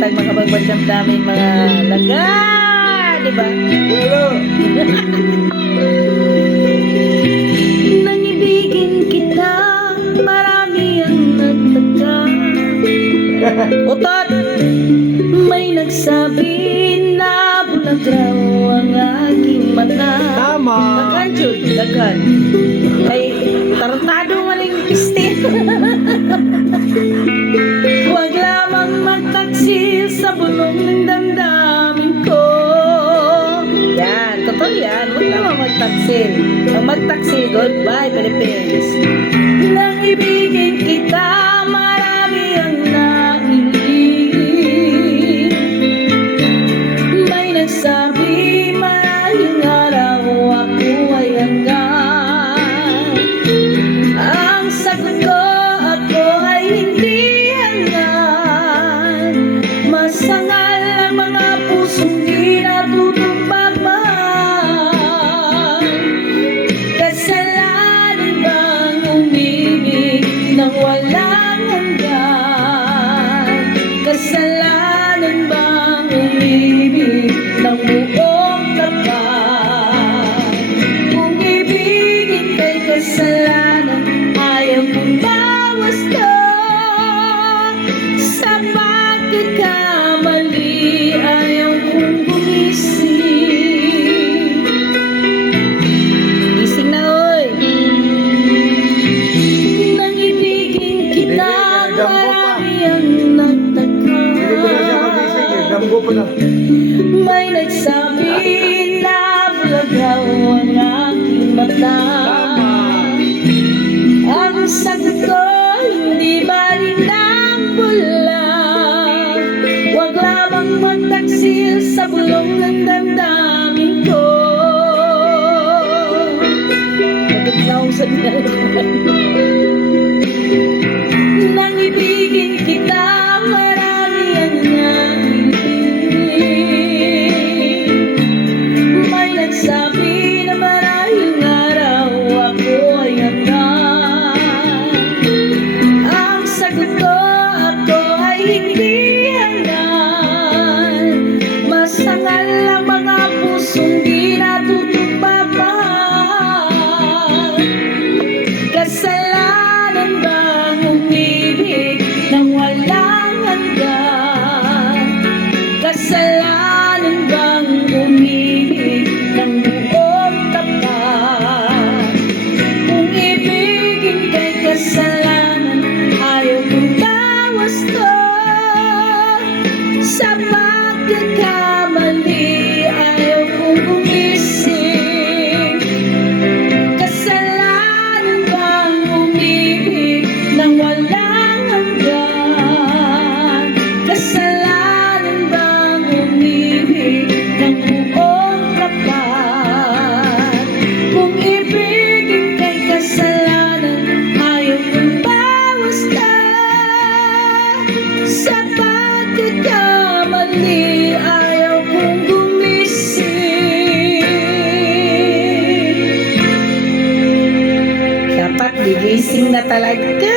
tag makapagbagdamdamin mga laga, di ba? Nang ibigin kita, marami ang nagtaka. Utot! May nagsabi na bulag raw ang aking mata. Tama. Daghan, Jud, daghan. Ay, tarantado nga rin piste. Huwag lamang magtaksil sa bulong ng damdamin ko. Yan, totoo yan. Huwag lamang magtaksil. Ang magtaksil, goodbye, Philippines. Nang ibigin kita, marami ang nailig. May nagsabi, maraming araw ako ay hanggan. Ang sagot ko, ako ay hindi hanggan. Masangal ang mga pusong di natutong magmahal. Kasalanan bang umibig nang walang hanggan? Kasalanan bang umibig ng buong tapat? Kung ibigin kay kasalanan, ayaw kong bawas ka. Sa pagkakamali, ayaw kong gumising. Gising na, oy! Nang ibigin kita, marami ang nagtaka. Damgo pa na. May nagsabi na bulag raw ang aking mata. Ang sagot ko, hindi balik ng bulag. Huwag lamang magtaksil sa bulong ng damdamin ko. Bakit na akong sabihan ko? Nang ibigin kita, marami ang nailig. May nagsabi na marahing araw ako ay hanggan. Ang sagot ko, ako ay hindi hanggan. Masangal ang mga pusong di natutong magmahal. Kasalanan bang umibig nang walang hanggan? Kasalanan bang umibig ng buong tapat? Kung ibigin kay kasalanan, ayaw kong bawas to. Sa pagkakamali, ayaw kong gumising. Kasalanan bang umibig nang walang hanggan? Kasalanan bang umibig ng buong tapat? Kung ibigin kay kasalanan, ayaw kong bawas ka. Sa pagkakamali, ayaw kong gumising. Dapat gigising na talaga.